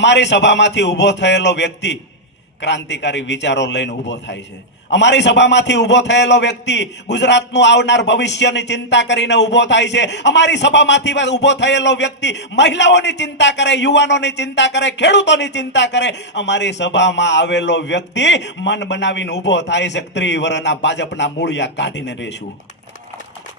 અમારી સભામાંથી ઊભો થયેલો વ્યક્તિ ક્રાંતિકારી વિચારો લઈને ઊભો થાય છે। અમારી સભામાંથી ઊભો થયેલો વ્યક્તિ ગુજરાતનું આવનાર ભવિષ્યની ચિંતા કરીને ઊભો થાય છે। અમારી સભામાંથી ઊભો થયેલો વ્યક્તિ મહિલાઓની ચિંતા કરે, યુવાનોની ચિંતા કરે, ખેડૂતોની ચિંતા કરે। અમારી સભામાં આવેલો વ્યક્તિ મન બનાવીને ઊભો થાય છે 30 વર્ષના ભાજપના મૂળિયા કાઢીને રહેશું।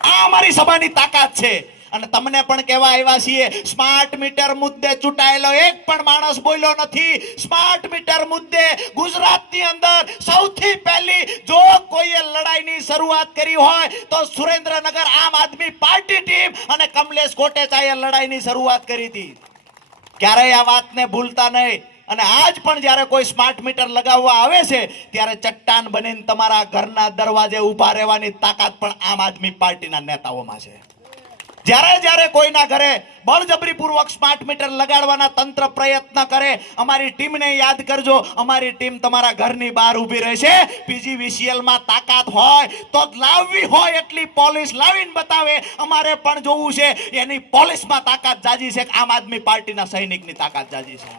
આ અમારી સભાની તાકાત છે। અને તમને પણ કહેવા આવ્યા છીએ, સ્માર્ટ મીટર મુદ્દે ચૂંટાયેલો એક પણ માણસ બોલ્યો નથી। સ્માર્ટ મીટર મુદ્દે ગુજરાતની અંદર સૌથી પહેલી જો કોઈએ લડાઈની શરૂઆત કરી હોય તો સુરેન્દ્રનગર આમ આદમી પાર્ટી ટીમ અને કમલેશ કોટેચાએ લડાઈની શરૂઆત કરી હતી। ક્યારેય આ વાતને ભૂલતા નહીં। અને આજ પણ જ્યારે કોઈ સ્માર્ટ મીટર લગાવવા આવે છે ત્યારે ચટ્ટાન બનીને તમારા ઘરના દરવાજે ઊભા રહેવાની તાકાત પણ આમ આદમી પાર્ટીના નેતાઓમાં છે। જ્યારે જ્યારે કોઈના ઘરે બળજબરીપૂર્વક સ્માર્ટ મીટર લગાડવાના તંત્ર પ્રયત્ન કરે, અમારી ટીમને યાદ કરજો, અમારી ટીમ તમારા ઘરની બહાર ઊભી રહેશે। PGVCL માં તાકાત હોય તો લાવવી હોય એટલી પોલીસ લાવીને બતાવે। અમારે પણ જોવું છે એની પોલીસમાં તાકાત જાજી છે કે આમ આદમી પાર્ટીના સૈનિકની તાકાત જાજી છે।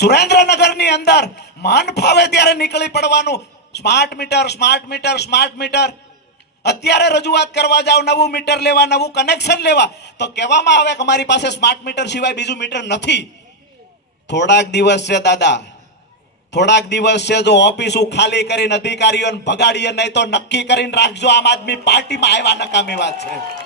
સુરેન્દ્રનગરની અંદર મન ફાવે ત્યારે નીકળી પડવાનું। Smart meter, smart meter, smart meter. અત્યારે રજૂઆત કરવા જાવ, નવું મીટર લેવા, નવું કનેક્શન લેવા, તો કહેવામાં આવે કે અમારી પાસે સ્માર્ટ મીટર સિવાય બીજું મીટર નથી। થોડાક દિવસ છે દાદા, થોડાક દિવસ છે। જો ઓફિસો ખાલી કરીને અધિકારીઓને ભગાડીએ નહીં તો નક્કી કરીને રાખજો, આમ આદમી પાર્ટીમાં આવ્યા નકામી વાત છે।